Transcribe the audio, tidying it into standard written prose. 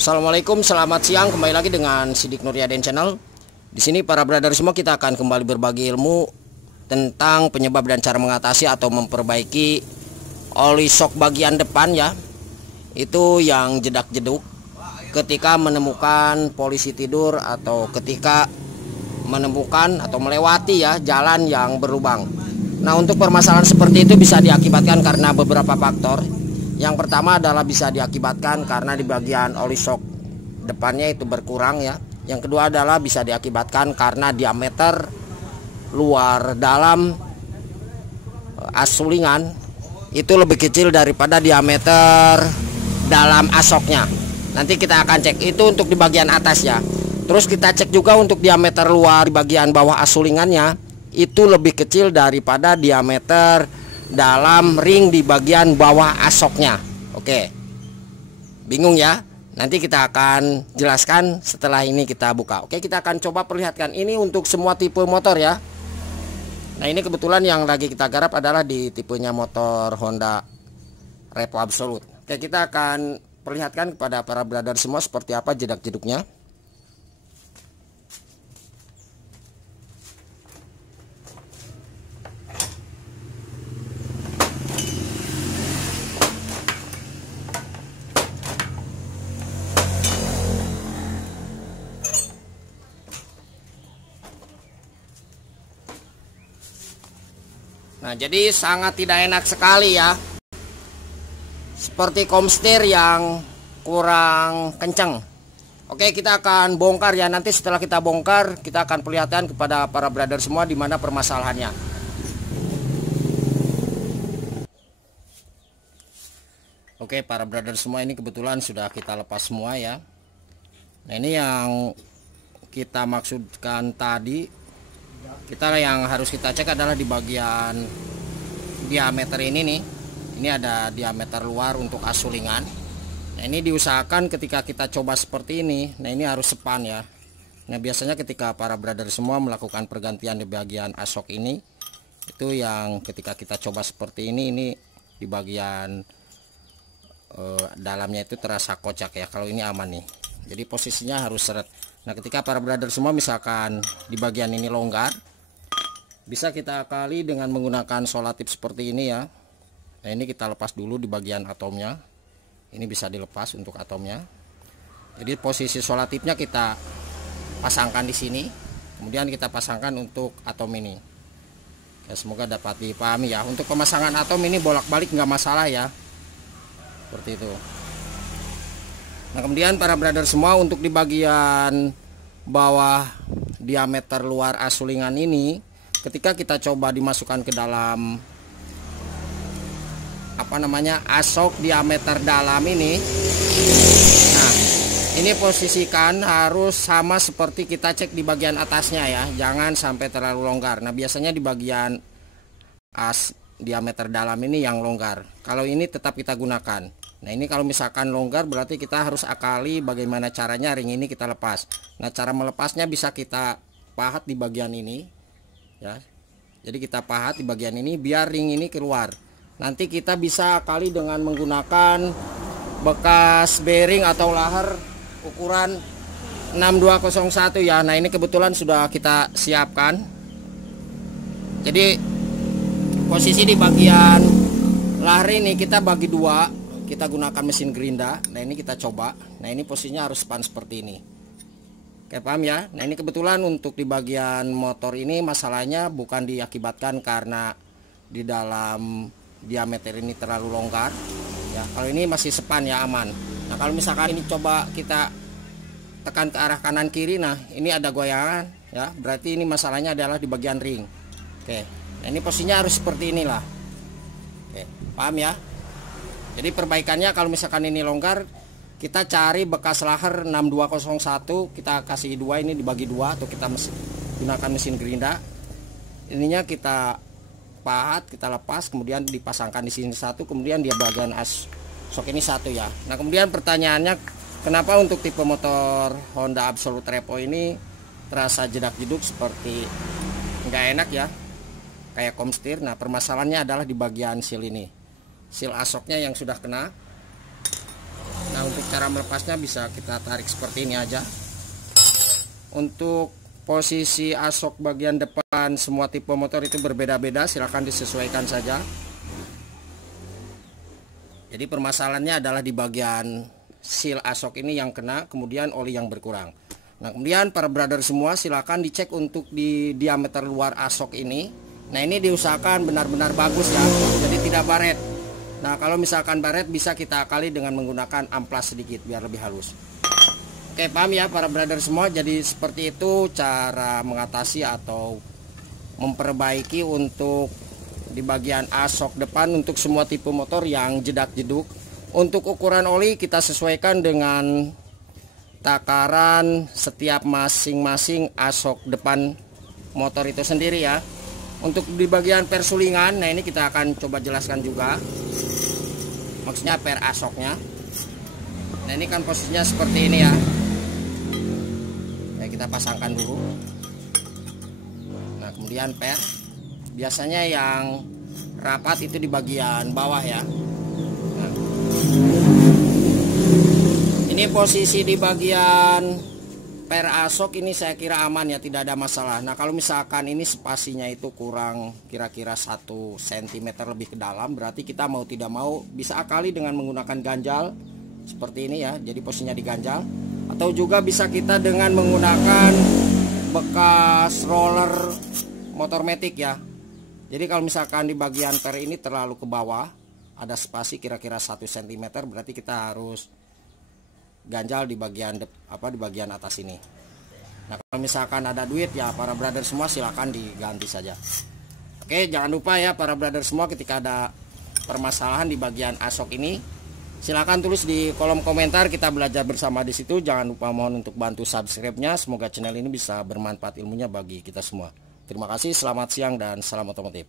Assalamualaikum, selamat siang. Kembali lagi dengan Sidik Nuryaden Channel. Di sini para brother semua, kita akan kembali berbagi ilmu tentang penyebab dan cara mengatasi atau memperbaiki oli shock bagian depan ya. Itu yang jedak-jeduk ketika menemukan polisi tidur atau ketika menemukan atau melewati ya jalan yang berlubang. Nah, untuk permasalahan seperti itu bisa diakibatkan karena beberapa faktor. Yang pertama adalah bisa diakibatkan karena di bagian oli shock depannya itu berkurang ya. Yang kedua adalah bisa diakibatkan karena diameter luar dalam as sulingan itu lebih kecil daripada diameter dalam asoknya. Nanti kita akan cek itu untuk di bagian atas ya. Terus kita cek juga untuk diameter luar di bagian bawah as sulingannya itu lebih kecil daripada diameter dalam ring di bagian bawah asoknya. Oke, bingung ya? Nanti kita akan jelaskan setelah ini kita buka. Oke, kita akan coba perlihatkan ini untuk semua tipe motor ya. Nah, ini kebetulan yang lagi kita garap adalah di tipenya motor Honda Repo Absolute. Oke, kita akan perlihatkan kepada para brother semua seperti apa jedak-jeduknya. Nah, jadi sangat tidak enak sekali ya. Seperti komstir yang kurang kencang. Oke, kita akan bongkar ya. Nanti setelah kita bongkar, kita akan perlihatkan kepada para brother semua di mana permasalahannya. Oke, para brother semua, ini kebetulan sudah kita lepas semua ya. Nah, ini yang kita maksudkan tadi. Kita yang harus kita cek adalah di bagian diameter ini nih. Ini ada diameter luar untuk as sulingan. Nah, ini diusahakan ketika kita coba seperti ini. Nah, ini harus sepan ya. Nah, biasanya ketika para brother semua melakukan pergantian di bagian asok ini, itu yang ketika kita coba seperti ini di bagian dalamnya itu terasa kocak ya. Kalau ini aman nih. Jadi posisinya harus seret. Nah, ketika para brother semua misalkan di bagian ini longgar, bisa kita akali dengan menggunakan solatip seperti ini ya. Nah, ini kita lepas dulu di bagian atomnya. Ini bisa dilepas untuk atomnya. Jadi posisi solatipnya kita pasangkan di sini, kemudian kita pasangkan untuk atom ini. Ya, semoga dapat dipahami ya. Untuk pemasangan atom ini bolak-balik nggak masalah ya. Seperti itu. Nah, kemudian para brother semua untuk di bagian bawah diameter luar as sulingan ini, ketika kita coba dimasukkan ke dalam asok diameter dalam ini. Nah, ini posisikan harus sama seperti kita cek di bagian atasnya ya, jangan sampai terlalu longgar. Nah, biasanya di bagian as diameter dalam ini yang longgar. Kalau ini tetap kita gunakan. Nah, ini kalau misalkan longgar berarti kita harus akali bagaimana caranya ring ini kita lepas. Nah, cara melepasnya bisa kita pahat di bagian ini ya. Jadi kita pahat di bagian ini biar ring ini keluar. Nanti kita bisa akali dengan menggunakan bekas bearing atau laher ukuran 6201 ya. Nah, ini kebetulan sudah kita siapkan. Jadi posisi di bagian laher ini kita bagi dua. Kita gunakan mesin gerinda. Nah, ini kita coba. Nah, ini posisinya harus span seperti ini. Oke, paham ya? Nah, ini kebetulan untuk di bagian motor ini masalahnya bukan diakibatkan karena di dalam diameter ini terlalu longgar ya. Kalau ini masih span ya, aman. Nah, kalau misalkan ini coba kita tekan ke arah kanan kiri, nah ini ada goyangan ya. Berarti ini masalahnya adalah di bagian ring. Oke. Nah, ini posisinya harus seperti inilah. Oke, paham ya? Jadi perbaikannya kalau misalkan ini longgar, kita cari bekas laher 6201, kita kasih dua, ini dibagi dua atau kita gunakan mesin gerinda. Ininya kita pahat, kita lepas, kemudian dipasangkan di sini satu, kemudian di bagian as sok ini satu ya. Nah, kemudian pertanyaannya, kenapa untuk tipe motor Honda Absolute Repo ini terasa jedak-jeduk seperti nggak enak ya, kayak komstir. Nah, permasalahannya adalah di bagian seal ini. Seal asoknya yang sudah kena. Nah, untuk cara melepasnya bisa kita tarik seperti ini aja. Untuk posisi asok bagian depan semua tipe motor itu berbeda-beda, silahkan disesuaikan saja. Jadi permasalahannya adalah di bagian seal asok ini yang kena, kemudian oli yang berkurang. Nah kemudian para brother semua silahkan dicek untuk di diameter luar asok ini. Nah ini diusahakan benar-benar bagus ya, jadi tidak baret. Nah kalau misalkan baret bisa kita akali dengan menggunakan amplas sedikit biar lebih halus. Oke, paham ya para brother semua. Jadi seperti itu cara mengatasi atau memperbaiki untuk di bagian asok depan untuk semua tipe motor yang jedak-jeduk. Untuk ukuran oli kita sesuaikan dengan takaran setiap masing-masing asok depan motor itu sendiri ya. Untuk di bagian persulingan, nah ini kita akan coba jelaskan juga, maksudnya per asoknya. Nah ini kan posisinya seperti ini ya. Nah, kita pasangkan dulu. Nah kemudian per, biasanya yang rapat itu di bagian bawah ya. Nah, ini posisi di bagian per asok ini saya kira aman ya, tidak ada masalah. Nah kalau misalkan ini spasinya itu kurang kira-kira 1 cm lebih ke dalam, berarti kita mau tidak mau bisa akali dengan menggunakan ganjal seperti ini ya. Jadi posisinya diganjal, atau juga bisa kita dengan menggunakan bekas roller motor matic ya. Jadi kalau misalkan di bagian per ini terlalu ke bawah, ada spasi kira-kira 1 cm, berarti kita harus ganjal di bagian di bagian atas ini. Nah kalau misalkan ada duit ya para brother semua silahkan diganti saja. Oke, jangan lupa ya para brother semua, ketika ada permasalahan di bagian asok ini silahkan tulis di kolom komentar, kita belajar bersama di situ. Jangan lupa mohon untuk bantu subscribe-nya, semoga channel ini bisa bermanfaat ilmunya bagi kita semua. Terima kasih, selamat siang dan salam otomotif.